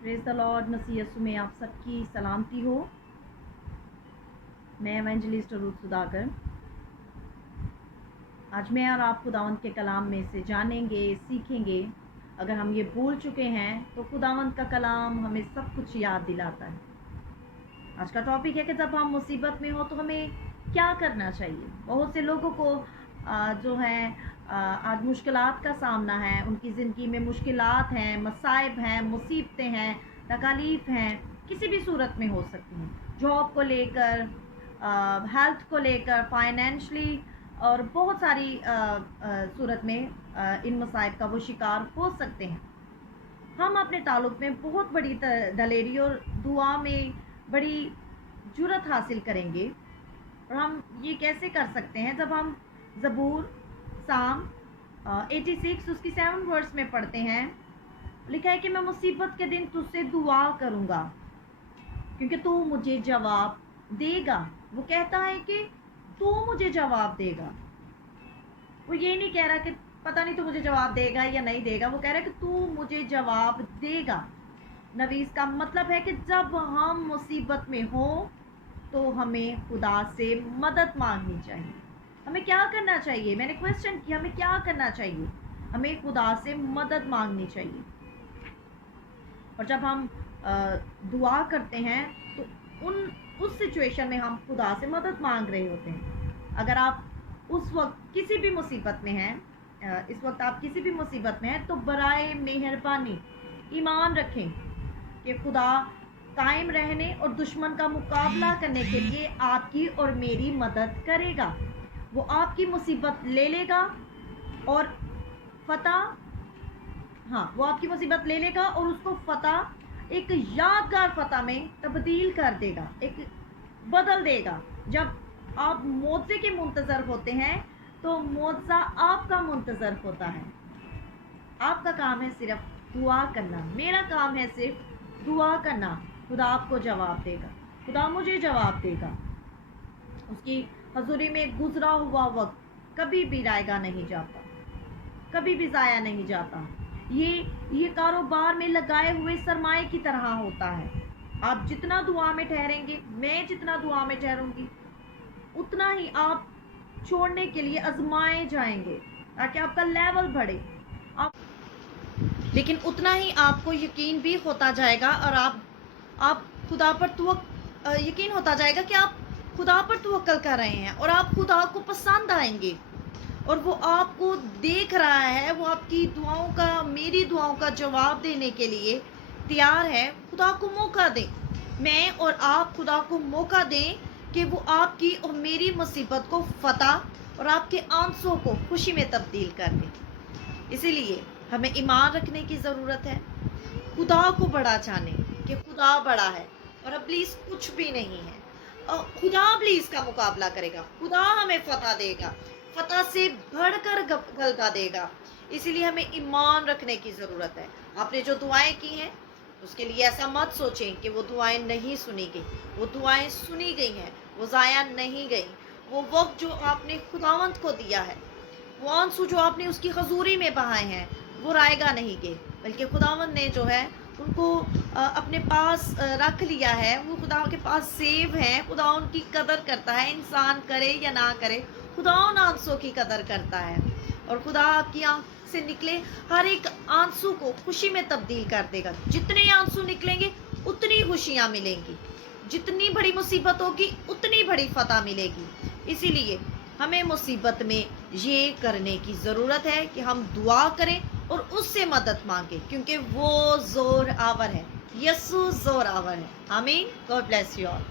Praise the lord. मसीह यीशु में आप सबकी सलामती हो। मैं एवेंजलिस्ट रूथ सुधाकर। आज मैं और आप खुदावंत के कलाम में से जानेंगे, सीखेंगे। अगर हम ये भूल चुके हैं तो खुदावंत का कलाम हमें सब कुछ याद दिलाता है। आज का टॉपिक है कि जब हम मुसीबत में हो तो हमें क्या करना चाहिए। बहुत से लोगों को जो है आज मुश्किलात का सामना है, उनकी ज़िंदगी में मुश्किलात हैं, मसाइब हैं, मुसीबतें हैं, तकालीफ हैं, किसी भी सूरत में हो सकती हैं। जॉब को लेकर, हेल्थ को लेकर, फाइनेंशली और बहुत सारी सूरत में इन मसाइब का वो शिकार हो सकते हैं। हम अपने ताल्लुक़ में बहुत बड़ी दलेरी और दुआ में बड़ी जुर्रत हासिल करेंगे। और हम ये कैसे कर सकते हैं? जब हम ज़बूर साम 86 उसकी 7 वर्स में पढ़ते हैं, लिखा है कि मैं मुसीबत के दिन तुझसे दुआ करूँगा क्योंकि तू मुझे जवाब देगा। वो कहता है कि तू मुझे जवाब देगा। वो ये नहीं कह रहा कि पता नहीं तू मुझे जवाब देगा या नहीं देगा, वो कह रहा है कि तू मुझे जवाब देगा। नवीस का मतलब है कि जब हम मुसीबत में हो तो हमें खुदा से मदद मांगनी चाहिए। हमें क्या करना चाहिए? मैंने क्वेश्चन किया, हमें क्या करना चाहिए? हमें खुदा से मदद मांगनी चाहिए। और जब हम दुआ करते हैं तो उस सिचुएशन में हम खुदा से मदद मांग रहे होते हैं। अगर आप उस वक्त किसी भी मुसीबत में हैं, इस वक्त आप किसी भी मुसीबत में हैं, तो बराए मेहरबानी ईमान रखें कि खुदा कायम रहने और दुश्मन का मुकाबला करने के लिए आपकी और मेरी मदद करेगा। वो आपकी मुसीबत ले लेगा और वो आपकी मुसीबत ले लेगा और उसको फतह एक यादगार फतह में तब्दील कर देगा, एक बदल देगा। जब आप मौजे के मुंतज़र होते हैं तो मौजा आपका मुंतज़र होता है। आपका काम है सिर्फ दुआ करना, मेरा काम है सिर्फ दुआ करना। खुदा आपको जवाब देगा, खुदा मुझे जवाब देगा। उसकी हजूरी में गुजरा हुआ वक्त कभी भी जाया नहीं जाता, कभी भी ज़ाया नहीं जाता। ये कारोबार में लगाए हुए सरमाए की तरह होता है। आप जितना दुआ में ठहरेंगे, मैं जितना दुआ में ठहरूंगी, उतना ही आप छोड़ने के लिए आजमाए जाएंगे ताकि आपका लेवल बढ़े। लेकिन उतना ही आपको यकीन भी होता जाएगा और आप खुदा पर यकीन होता जाएगा कि आप खुदा पर तवक्कल कर रहे हैं और आप खुदा को पसंद आएंगे और वो आपको देख रहा है। वो आपकी दुआओं का, मेरी दुआओं का जवाब देने के लिए तैयार है। खुदा को मौका दें, मैं और आप खुदा को मौका दें कि वो आपकी और मेरी मुसीबत को फतह और आपके आंसुओं को खुशी में तब्दील कर दे। इसीलिए हमें ईमान रखने की ज़रूरत है, खुदा को बड़ा जाने कि खुदा बड़ा है और इब्लीस कुछ भी नहीं है। और खुदा इब्लीस का मुकाबला करेगा, खुदा हमें फतह देगा, फतह से बढ़कर गलबा देगा। इसीलिए हमें ईमान रखने की ज़रूरत है। आपने जो दुआएं की हैं उसके लिए ऐसा मत सोचें कि वो दुआएं नहीं सुनी गई। वो दुआएं सुनी गई हैं, वो ज़ाया नहीं गई। वो वक्त जो आपने खुदावंत को दिया है, वो आंसू जो आपने उसकी हजूरी में बहाए हैं, वो रायगा नहीं गए, बल्कि खुदावंत ने जो है उनको अपने पास रख लिया है। वो खुदा के पास सेव है। खुदा उनकी कदर करता है, इंसान करे या ना करे, खुदा उन आंसू की कदर करता है। और खुदा आपकी आंख से निकले हर एक आंसू को खुशी में तब्दील कर देगा। जितने आंसू निकलेंगे उतनी खुशियाँ मिलेंगी, जितनी बड़ी मुसीबत होगी उतनी बड़ी फतह मिलेगी। इसीलिए हमें मुसीबत में ये करने की ज़रूरत है कि हम दुआ करें और उससे मदद मांगे, क्योंकि वो ज़ोर आवर है। यीशु ज़ोर आवर है। आमीन। God bless you all.